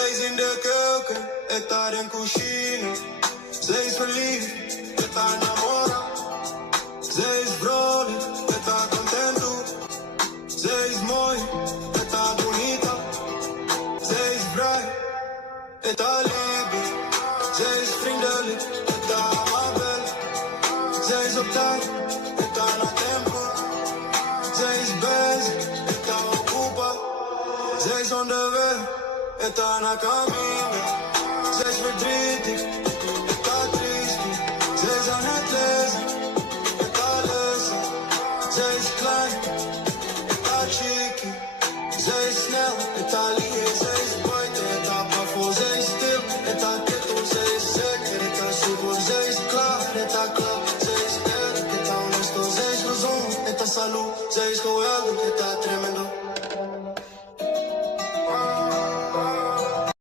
Zij is in de keuken, het haar en cucina. Zij is verliefd, het haar enamora. Zij is vrolijk, het haar contento. Zij is mooi, het haar bonita. Zij is vrij, het haar liefde. Zij is vriendelijk, het haar amabel. Zij is op tijd, het haar na tempo. Zij is bezig, het haar ocupa. Zij is onderweg, het haar na camino. Zij is verdrietig,